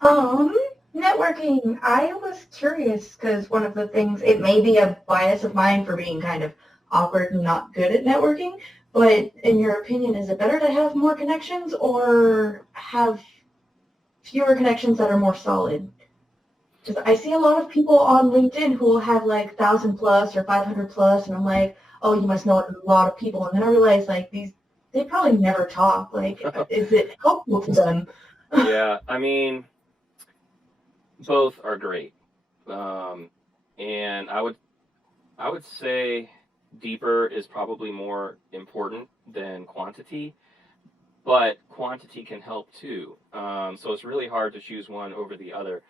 Um, Networking. I was curious because one of the things, it may be a bias of mine for being kind of awkward and not good at networking, but in your opinion, is it better to have more connections or have fewer connections that are more solid? Because I see a lot of people on LinkedIn who will have like 1,000 plus or 500 plus, and I'm like, oh, you must know a lot of people. And then I realize like they probably never talk. Like, is it helpful to them? Yeah, I mean, both are great. Um, and I would say deeper is probably more important than quantity, but quantity can help too. So it's really hard to choose one over the other.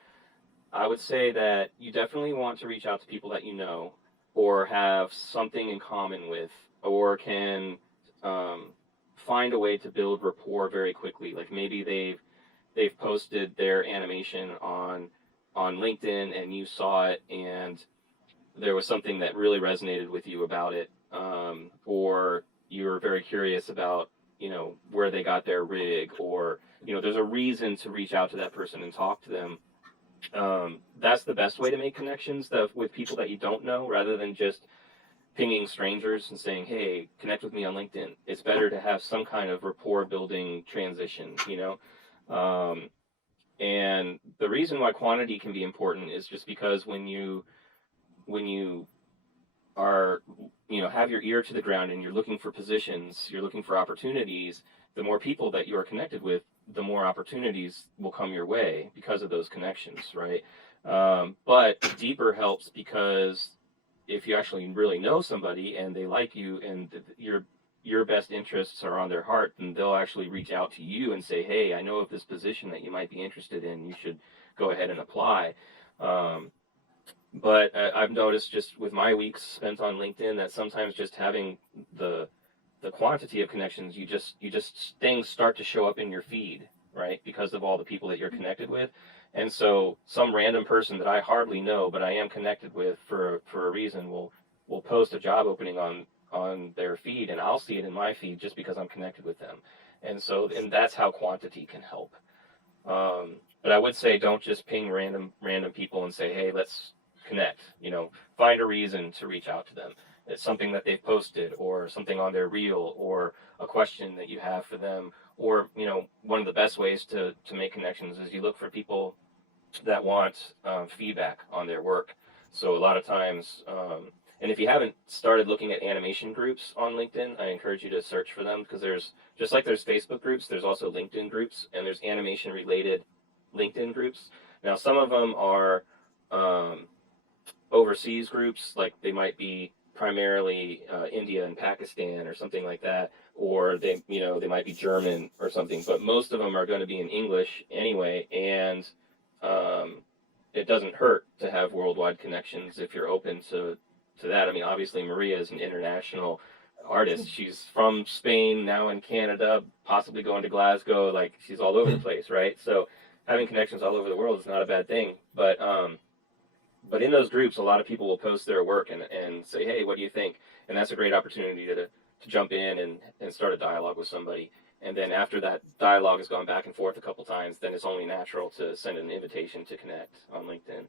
I would say that you definitely want to reach out to people that you know or have something in common with, or can um, find a way to build rapport very quickly. Like maybe they've posted their animation on LinkedIn and you saw it and there was something that really resonated with you about it, or you were very curious about, where they got their rig, or there's a reason to reach out to that person and talk to them. That's the best way to make connections with people that you don't know, rather than just pinging strangers and saying, "Hey, connect with me on LinkedIn." It's better to have some kind of rapport building transition. Um, and the reason why quantity can be important is just because when you are, have your ear to the ground and you're looking for positions, you're looking for opportunities, the more people that you are connected with, the more opportunities will come your way because of those connections, right? But deeper helps because if you actually really know somebody and they like you and your best interests are on their heart, then they'll actually reach out to you and say, "Hey, I know of this position that you might be interested in. You should go ahead and apply." Um, but I've noticed just with my weeks spent on LinkedIn that sometimes just having the the quantity of connections, you just things start to show up in your feed, right? Because of all the people that you're connected with. And so some random person that I hardly know, but I am connected with for a reason, will post a job opening on their feed, and I'll see it in my feed just because I'm connected with them. And that's how quantity can help. But I would say don't just ping random people and say, "Hey, let's connect." Find a reason to reach out to them. It's something that they've posted, or something on their reel, or a question that you have for them. Or one of the best ways to make connections is you look for people that want feedback on their work. So a lot of times, and if you haven't started looking at animation groups on LinkedIn, I encourage you to search for them, because there's just like there's Facebook groups, there's also LinkedIn groups, and there's animation related LinkedIn groups. Now, some of them are um, overseas groups, like they might be primarily India and Pakistan or something like that, or they might be German or something. But most of them are going to be in English anyway, and um, it doesn't hurt to have worldwide connections if you're open to that. I mean, obviously Maria is an international artist. She's from Spain, now in Canada, possibly going to Glasgow. Like, she's all over the place, right? So having connections all over the world is not a bad thing. But in those groups, a lot of people will post their work and say, "Hey, what do you think?" And that's a great opportunity to jump in and start a dialogue with somebody. And then after that dialogue has gone back and forth a couple times, then it's only natural to send an invitation to connect on LinkedIn.